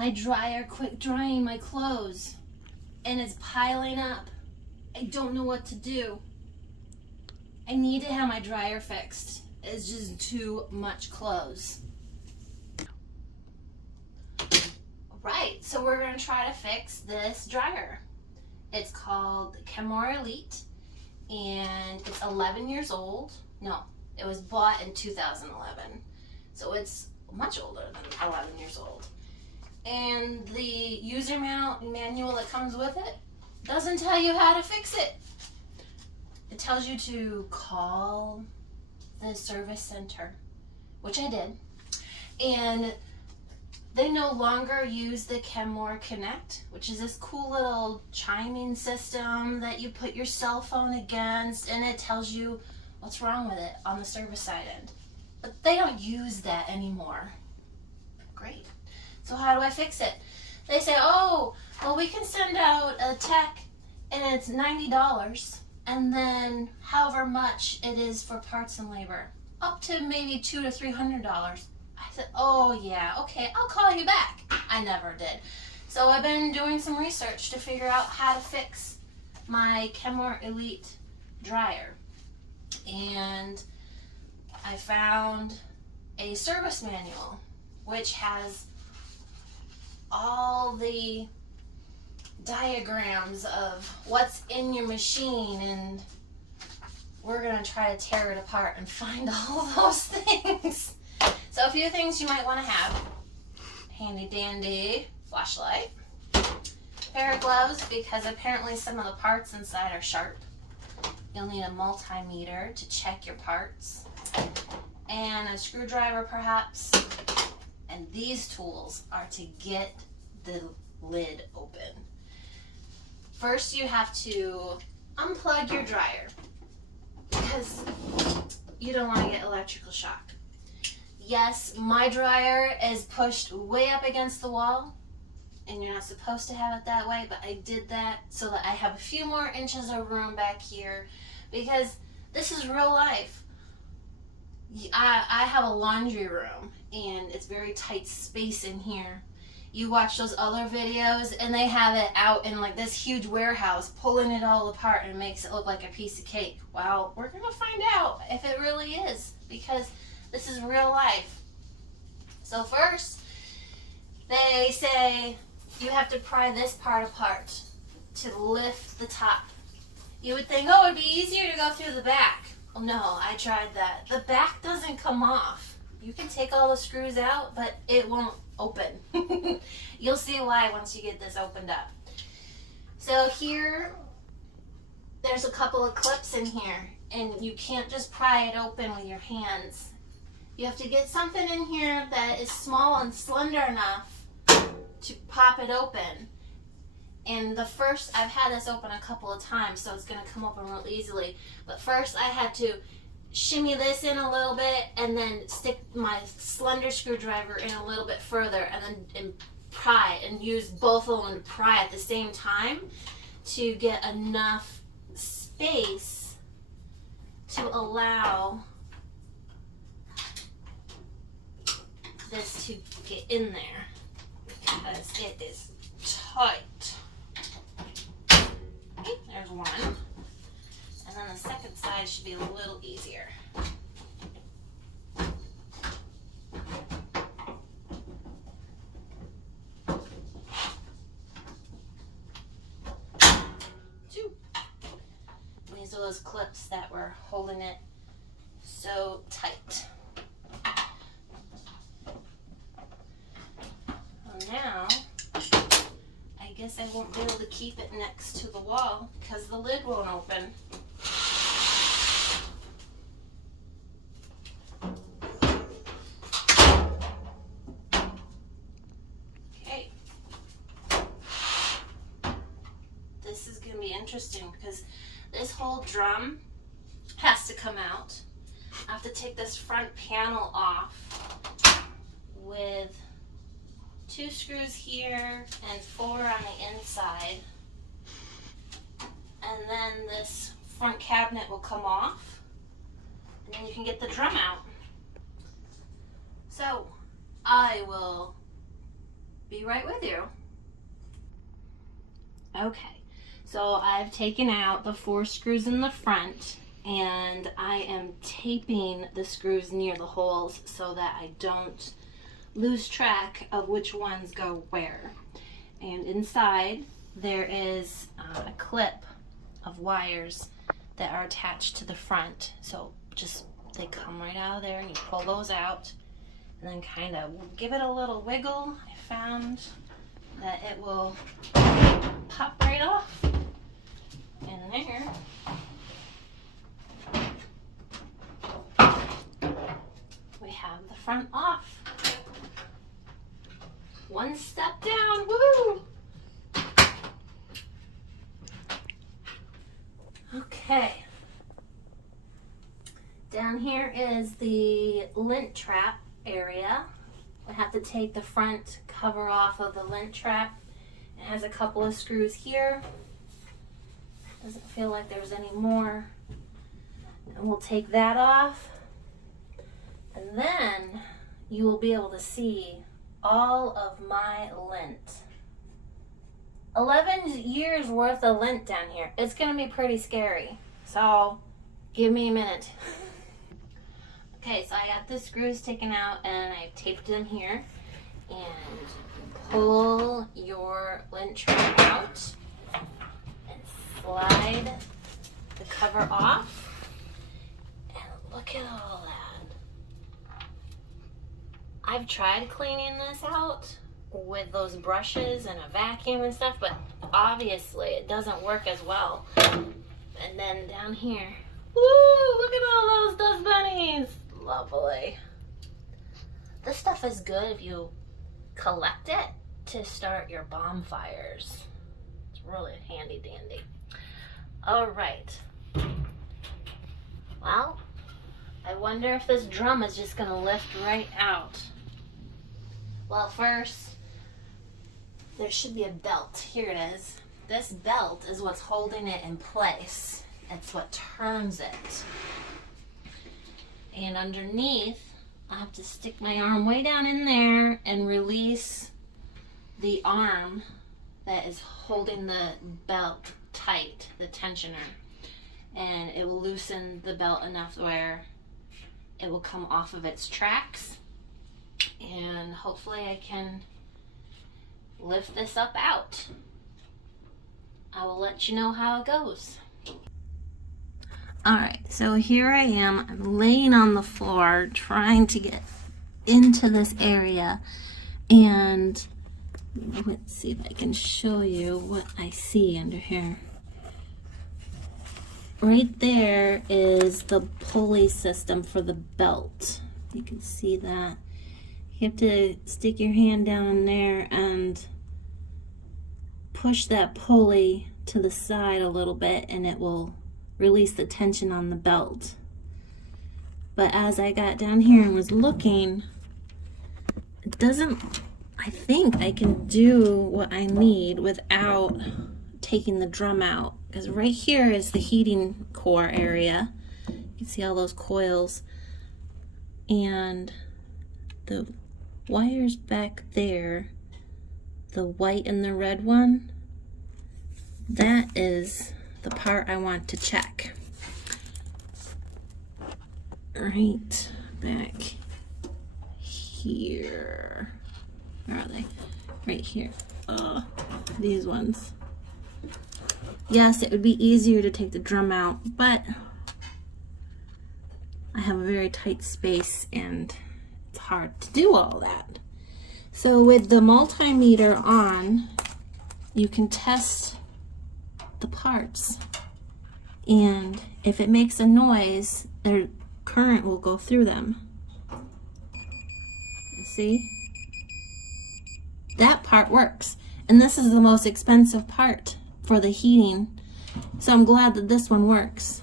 my dryer quit drying my clothes and it's piling up. I don't know what to do. I need to have my dryer fixed. It's just too much clothes. Right, so we're going to try to fix this dryer. It's called the Kenmore Elite, and it's 11 years old. No, it was bought in 2011, so it's much older than 11 years old. And the user manual that comes with it doesn't tell you how to fix it. It tells you to call the service center, which I did, and they no longer use the Kenmore Connect, which is this cool little chiming system that you put your cell phone against and it tells you what's wrong with it on the service side end. But they don't use that anymore. Great. So how do I fix it? They say, oh, well, we can send out a tech and it's $90 and then however much it is for parts and labor, up to maybe $200 to $300. I said, oh yeah, okay, I'll call you back. I never did. So I've been doing some research to figure out how to fix my Kenmore Elite dryer. And I found a service manual which has all the diagrams of what's in your machine, and we're going to try to tear it apart and find all those things. So a few things you might want to have: handy dandy flashlight, pair of gloves because apparently some of the parts inside are sharp. You'll need a multimeter to check your parts, and a screwdriver perhaps. And these tools are to get the lid open. First you have to unplug your dryer because you don't want to get electrical shock. Yes, my dryer is pushed way up against the wall, and you're not supposed to have it that way, but I did that so that I have a few more inches of room back here because this is real life. I have a laundry room and it's very tight space in here. You watch those other videos and they have it out in like this huge warehouse pulling it all apart and it makes it look like a piece of cake. Well, we're gonna find out if it really is because this is real life. So first, they say you have to pry this part apart to lift the top. You would think, oh, it'd be easier to go through the back. Well, no, I tried that. The back doesn't come off. You can take all the screws out, but it won't open. You'll see why once you get this opened up. So here, there's a couple of clips in here, and you can't just pry it open with your hands. You have to get something in here that is small and slender enough to pop it open. And the first, I've had this open a couple of times, so it's going to come open real easily. But first I had to shimmy this in a little bit and then stick my slender screwdriver in a little bit further and pry and use both of them to pry at the same time to get enough space to allow this to get in there because it is tight. Okay, there's one. And then the second side should be a little easier. Two. These are those clips that were holding it so tight. Well, now, I guess I won't be able to keep it next to the wall because the lid won't open. Okay. This is going to be interesting because this whole drum has to come out. I have to take this front panel off with 2 screws here and 4 on the inside, and then this front cabinet will come off and then you can get the drum out. So I will be right with you. Okay, so I've taken out the 4 screws in the front, and I am taping the screws near the holes so that I don't lose track of which ones go where. And inside there is a clip of wires that are attached to the front, so just they come right out of there, and you pull those out and then kind of give it a little wiggle. I found that it will pop right off in there. We have the front off. One step down, woo! Okay. Down here is the lint trap area. I have to take the front cover off of the lint trap. It has a couple of screws here. Doesn't feel like there's any more. And we'll take that off. And then you will be able to see all of my lint. 11 years worth of lint down here. It's gonna be pretty scary. So give me a minute. Okay, so I got the screws taken out and I taped them here. And pull your lint trap out and slide the cover off. And look at all that. I've tried cleaning this out with those brushes and a vacuum and stuff, but obviously it doesn't work as well. And then down here, woo, look at all those dust bunnies. Lovely. This stuff is good if you collect it to start your bonfires. It's really handy dandy. All right. Well, I wonder if this drum is just gonna lift right out. Well, first, there should be a belt. Here it is. This belt is what's holding it in place. It's what turns it. And underneath, I have to stick my arm way down in there and release the arm that is holding the belt tight, the tensioner. And it will loosen the belt enough where it will come off of its tracks. And hopefully I can lift this up out. I will let you know how it goes. Alright, so here I am. I'm laying on the floor trying to get into this area, and let's see if I can show you what I see under here. Right there is the pulley system for the belt. You can see that. You have to stick your hand down in there and push that pulley to the side a little bit, and it will release the tension on the belt. But as I got down here and was looking, it doesn't, I think I can do what I need without taking the drum out, because right here is the heating core area. You can see all those coils, and the wires back there, the white and the red one, that is the part I want to check. Right back here. Where are they? Right here. These ones. Yes, it would be easier to take the drum out, but I have a very tight space and it's hard to do all that. So with the multimeter on, you can test the parts, and if it makes a noise, their current will go through them. You see? That part works, and this is the most expensive part for the heating, so I'm glad that this one works.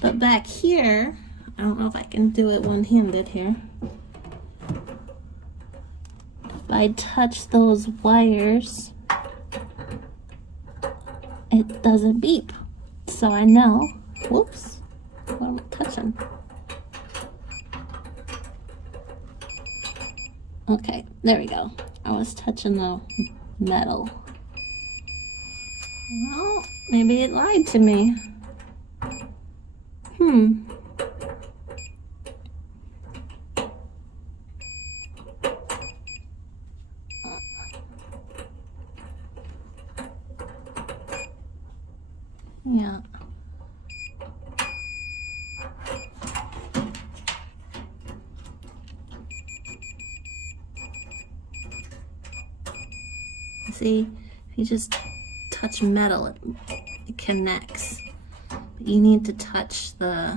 But back here, I don't know if I can do it one-handed here. If I touch those wires, it doesn't beep. So I know, whoops, what am I touching? Okay, there we go. I was touching the metal. Well, maybe it lied to me. Yeah. See, if you just touch metal, it connects. But you need to touch the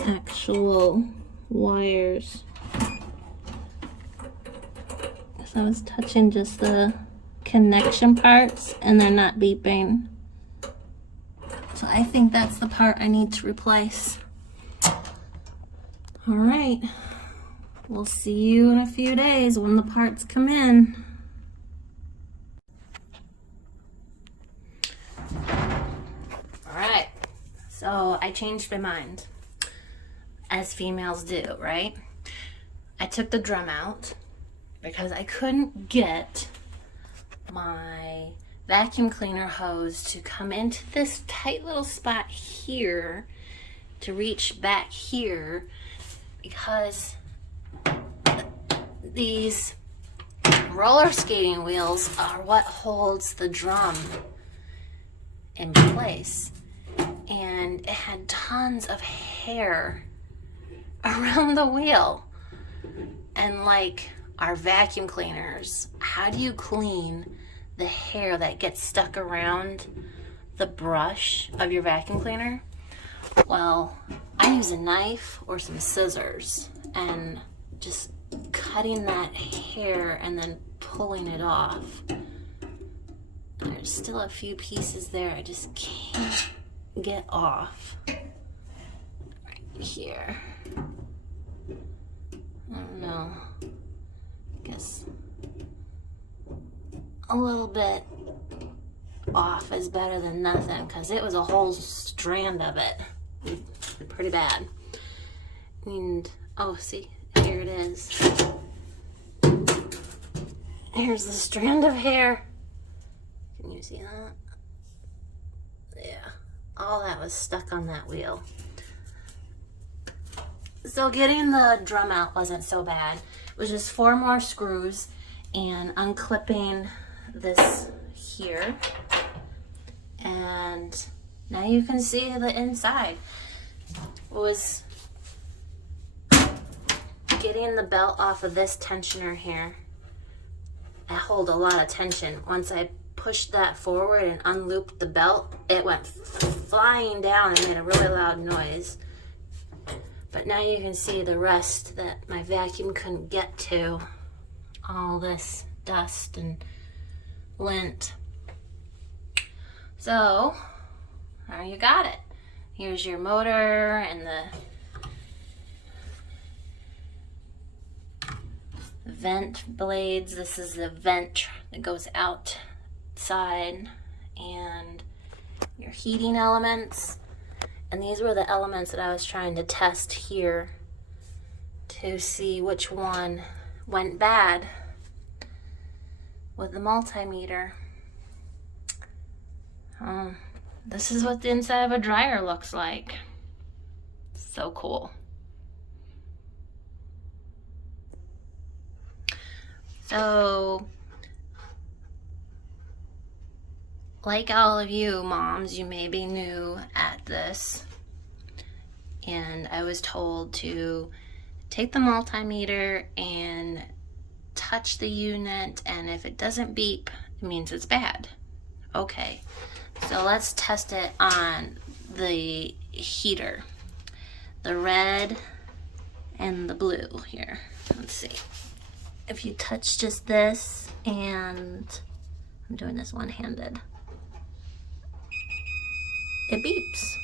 actual wires. So I was touching just the connection parts and they're not beeping. So I think that's the part I need to replace. All right, we'll see you in a few days when the parts come in. All right, so I changed my mind, as females do, right? I took the drum out because I couldn't get my vacuum cleaner hose to come into this tight little spot here to reach back here, because these roller skating wheels are what holds the drum in place. And it had tons of hair around the wheel. And like our vacuum cleaners, how do you clean the hair that gets stuck around the brush of your vacuum cleaner? Well, I use a knife or some scissors and just cutting that hair and then pulling it off. There's still a few pieces there I just can't get off. Right here. I don't know. I guess a little bit off is better than nothing, because it was a whole strand of it. Pretty bad. And oh, see, here it is. Here's the strand of hair. Can you see that? Yeah, all that was stuck on that wheel. So getting the drum out wasn't so bad. It was just 4 more screws and unclipping this here. And now you can see the inside. It was getting the belt off of this tensioner here. I hold a lot of tension. Once I pushed that forward and unlooped the belt, it went flying down and made a really loud noise. But now you can see the rest that my vacuum couldn't get to. All this dust and lint. So, there you got it. Here's your motor and the vent blades. This is the vent that goes outside, and your heating elements. And these were the elements that I was trying to test here to see which one went bad with the multimeter. This is what the inside of a dryer looks like. So cool. So, like all of you moms, you may be new at this, and I was told to take the multimeter and touch the unit, and if it doesn't beep, it means it's bad. Okay, so let's test it on the heater, the red and the blue here. Let's see. If you touch just this, and I'm doing this one-handed, it beeps.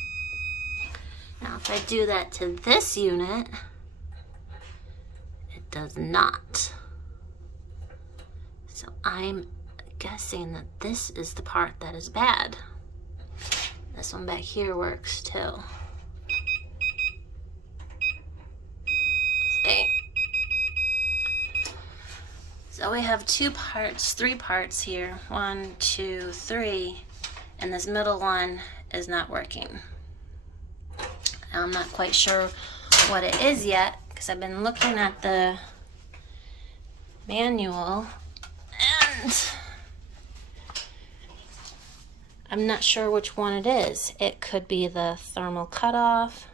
Now if I do that to this unit, it does not. So I'm guessing that this is the part that is bad. This one back here works too. So we have three parts here. 1, 2, 3, and this middle one is not working. I'm not quite sure what it is yet because I've been looking at the manual and I'm not sure which one it is. It could be the thermal cutoff,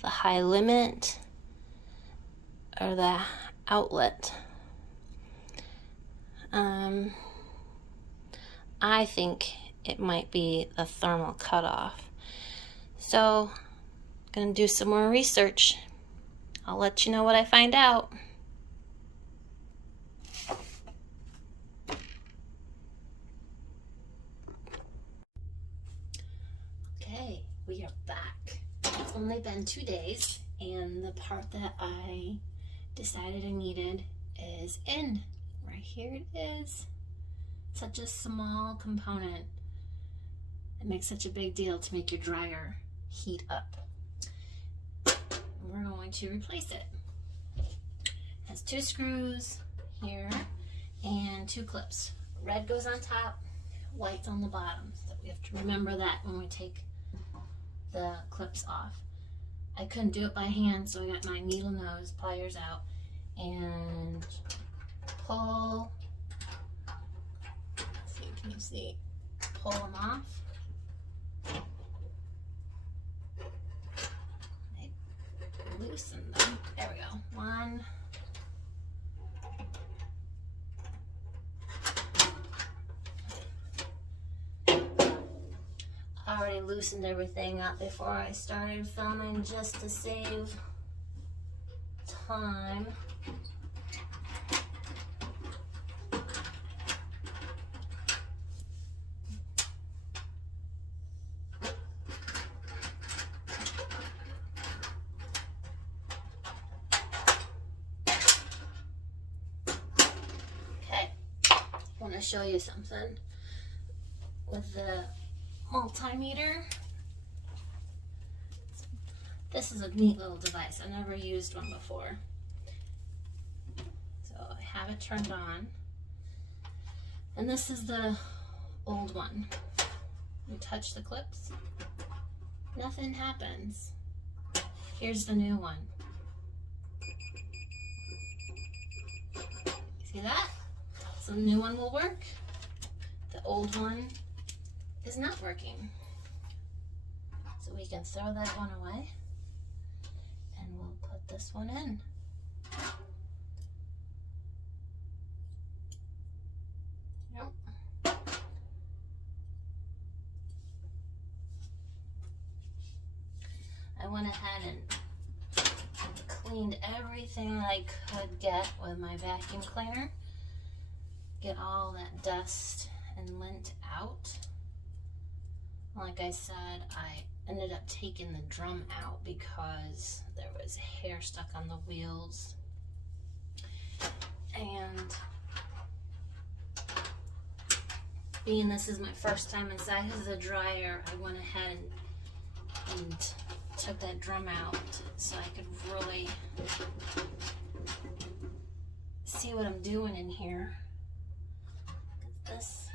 the high limit, or the outlet. I think it might be the thermal cutoff. So, I'm gonna do some more research. I'll let you know what I find out. Okay, we are back. It's only been 2 days, and the part that I decided I needed is in. Right here it is. Such a small component. It makes such a big deal to make your dryer heat up. We're going to replace it. It has 2 screws here and 2 clips. Red goes on top, white's on the bottom. So we have to remember that when we take the clips off. I couldn't do it by hand, so I got my needle nose pliers out and pull. Let's see, can you see? Pull them off. Loosen them. There we go. 1. I already loosened everything up before I started filming just to save time. I want to show you something with the multimeter. This is a neat little device. I've never used one before. So I have it turned on. And this is the old one. You touch the clips, nothing happens. Here's the new one. See that? So the new one will work. The old one is not working. So we can throw that one away and we'll put this one in. Yep. I went ahead and cleaned everything I could get with my vacuum cleaner. Get all that dust and lint out. Like I said, I ended up taking the drum out because there was hair stuck on the wheels. And being this is my first time inside of the dryer, I went ahead and took that drum out so I could really see what I'm doing in here. This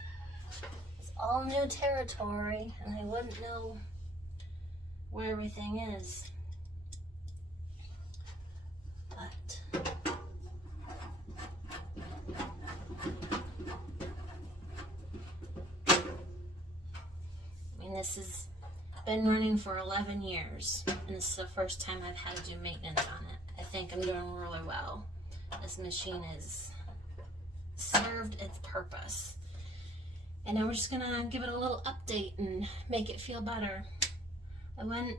is all new territory and I wouldn't know where everything is. But I mean, this has been running for 11 years and this is the first time I've had to do maintenance on it. I think I'm doing really well. This machine has served its purpose. And now we're just gonna give it a little update and make it feel better. I went,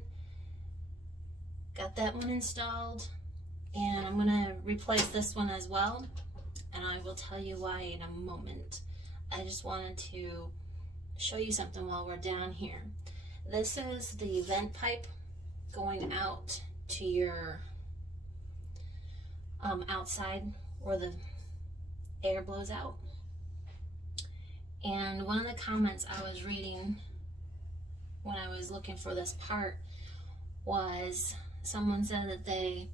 got that one installed, and I'm gonna replace this one as well. And I will tell you why in a moment. I just wanted to show you something while we're down here. This is the vent pipe going out to your outside where the air blows out. And one of the comments I was reading when I was looking for this part was someone said that they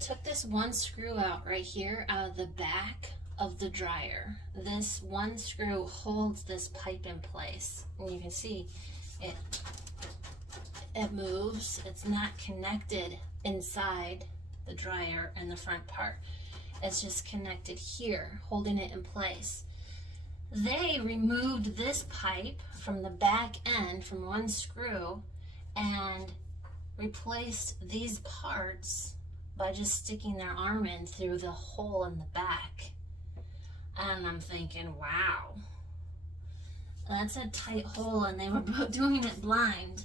took this one screw out right here out of the back of the dryer. This one screw holds this pipe in place, and you can see it moves. It's not connected inside the dryer and the front part. It's just connected here, holding it in place. They removed this pipe from the back end from one screw and replaced these parts by just sticking their arm in through the hole in the back. And I'm thinking, wow, that's a tight hole, and they were both doing it blind.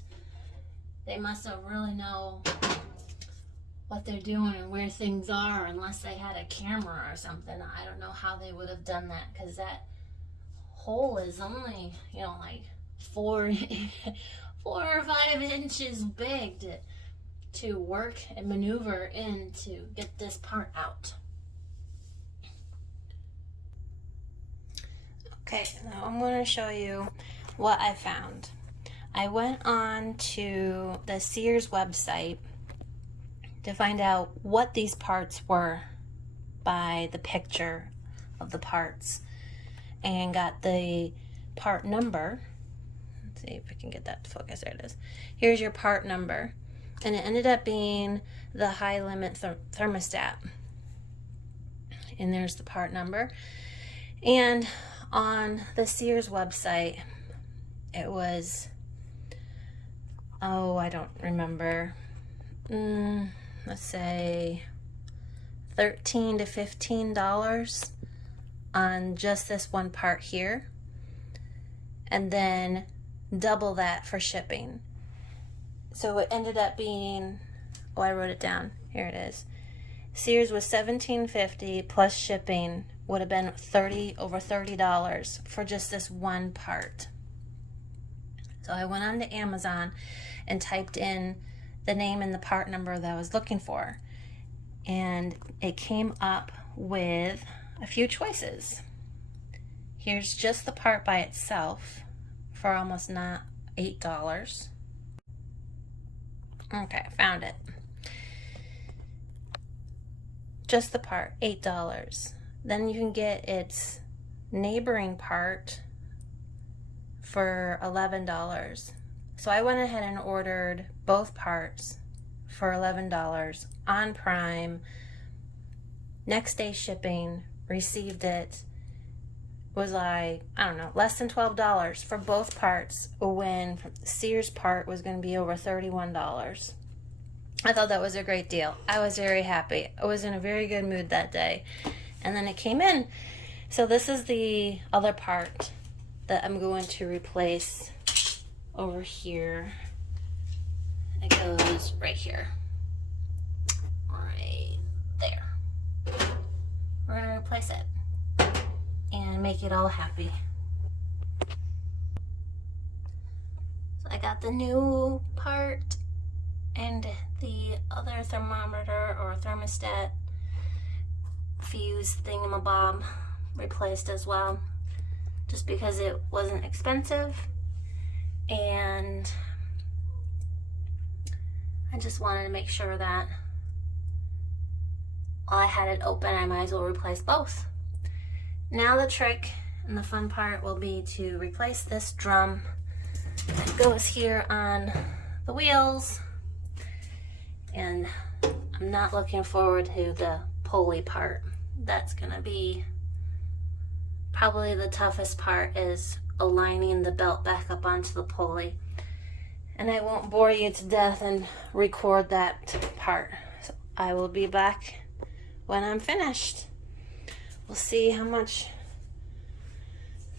They must have really know what they're doing and where things are, unless they had a camera or something. I don't know how they would have done that, because that hole is only, you know, like 4 or 5 inches big to work and maneuver in to get this part out. Okay, now I'm going to show you what I found. I went on to the Sears website to find out what these parts were by the picture of the parts, and got the part number. Let's see if I can get that to focus. There it is. Here's your part number, and it ended up being the high limit thermostat, and there's the part number. And on the Sears website, it was, oh, I don't remember, let's say $13 to $15 on just this one part here, and then double that for shipping. So it ended up being, oh, I wrote it down, here it is. Sears was $17.50 plus shipping, would have been over $30 for just this one part. So I went on to Amazon and typed in the name and the part number that I was looking for, and it came up with a few choices. Here's just the part by itself for almost not $8. Okay, found it. Just the part, $8. Then you can get its neighboring part for $11. So I went ahead and ordered both parts for $11 on Prime. Next day shipping, received it, was like, I don't know, less than $12 for both parts, when Sears part was going to be over $31. I thought that was a great deal. I was very happy. I was in a very good mood that day. And then it came in. So this is the other part that I'm going to replace over here. It goes right here. Right there. We're going to replace it and make it all happy. So I got the new part and the other thermometer or thermostat fuse thingamabob replaced as well, just because it wasn't expensive, and I just wanted to make sure that while I had it open, I might as well replace both. Now the trick and the fun part will be to replace this drum that goes here on the wheels, and I'm not looking forward to the pulley part. That's gonna be probably the toughest part, is aligning the belt back up onto the pulley. And I won't bore you to death and record that part. So I will be back when I'm finished. We'll see how much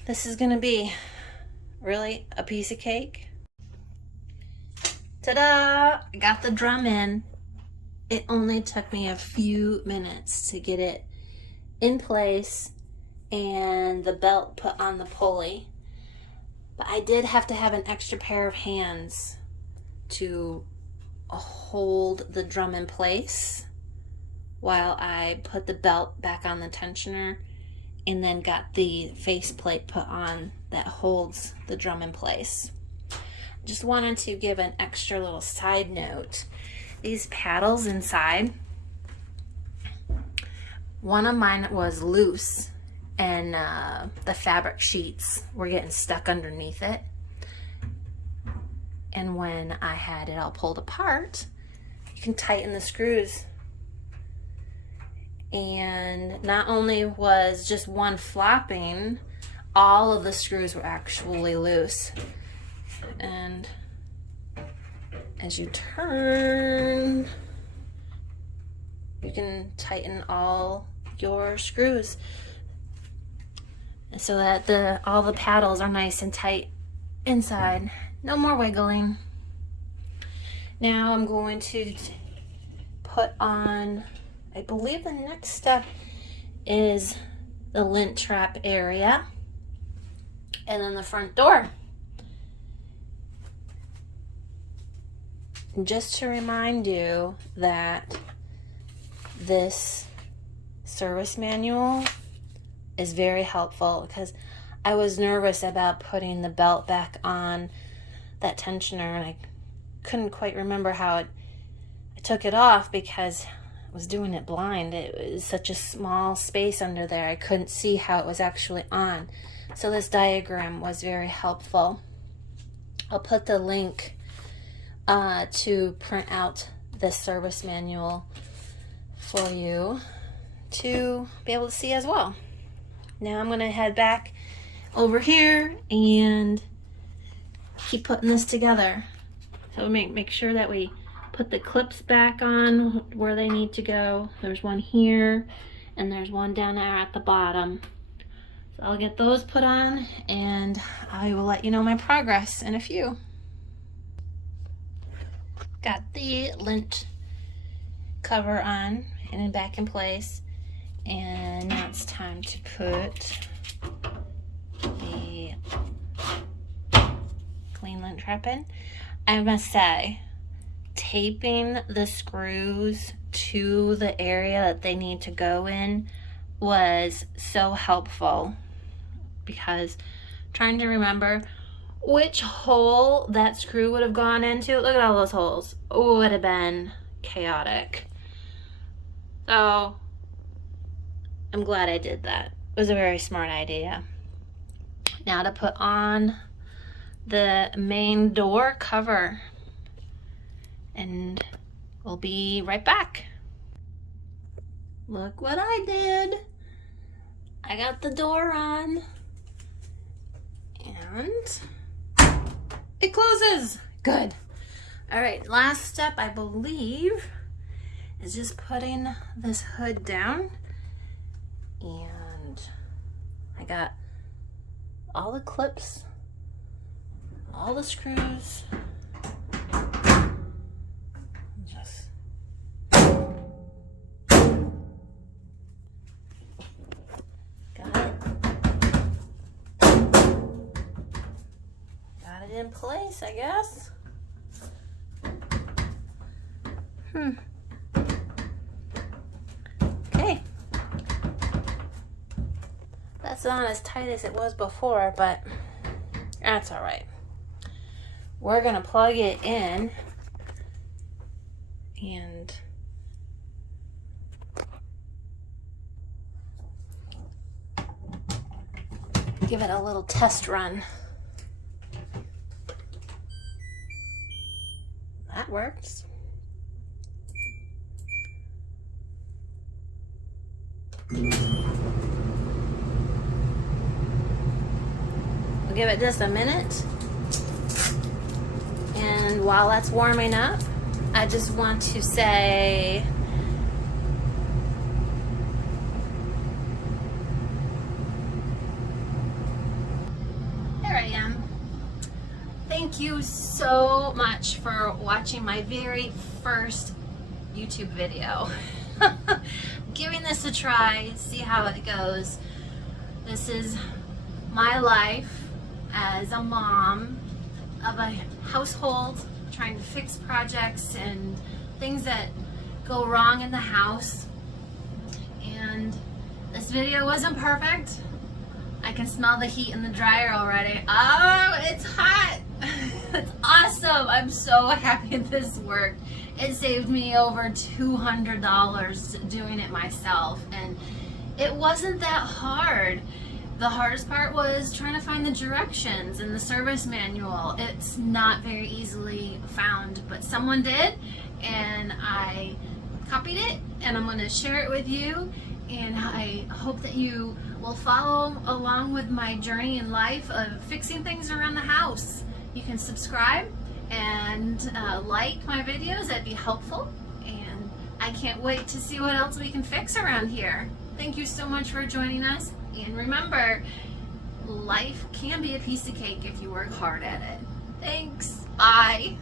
this is gonna be. Really, a piece of cake. Ta-da! I got the drum in. It only took me a few minutes to get it in place and the belt put on the pulley. But I did have to have an extra pair of hands to hold the drum in place while I put the belt back on the tensioner, and then got the faceplate put on that holds the drum in place. Just wanted to give an extra little side note. These paddles inside, one of mine was loose and the fabric sheets were getting stuck underneath it. And when I had it all pulled apart, you can tighten the screws. And not only was just one flopping, all of the screws were actually loose. And as you turn, you can tighten all your screws so that all the paddles are nice and tight inside. No more wiggling. Now I'm going to put on, I believe the next step is the lint trap area and then the front door. Just to remind you that this service manual is very helpful, because I was nervous about putting the belt back on that tensioner and I couldn't quite remember how I took it off because I was doing it blind. It was such a small space under there, I couldn't see how it was actually on. So this diagram was very helpful. I'll put the link to print out this service manual for you to be able to see as well. Now I'm going to head back over here and keep putting this together. So make sure that we put the clips back on where they need to go. There's one here and there's one down there at the bottom. So I'll get those put on and I will let you know my progress in a few. Got the lint cover on and back in place, and now it's time to put the clean lint trap in. I must say, taping the screws to the area that they need to go in was so helpful, because trying to remember which hole that screw would have gone into, look at all those holes, would have been chaotic. So I'm glad I did that. It was a very smart idea. Now to put on the main door cover, and we'll be right back. Look what I did. I got the door on and it closes. Good. All right, last step, I believe, is just putting this hood down. And I got all the clips, all the screws. Just got it in place, I guess. Okay. That's not as tight as it was before, but that's all right. We're gonna plug it in and give it a little test run. That works. We'll give it just a minute. And while that's warming up, I just want to say there I am. Thank you so much for watching my very first YouTube video. Giving this a try, see how it goes. This is my life as a mom of a household, trying to fix projects and things that go wrong in the house. And this video wasn't perfect. I can smell the heat in the dryer already. Oh, it's hot. It's awesome. I'm so happy this worked. It saved me over $200 doing it myself, and It wasn't that hard. The hardest part was trying to find the directions in the service manual. It's not very easily found, but someone did, and I copied it, and I'm going to share it with you, and I hope that you will follow along with my journey in life of fixing things around the house. You can subscribe and like my videos. That'd be helpful, and I can't wait to see what else we can fix around here. Thank you so much for joining us, and remember, life can be a piece of cake if you work hard at it. Thanks. Bye.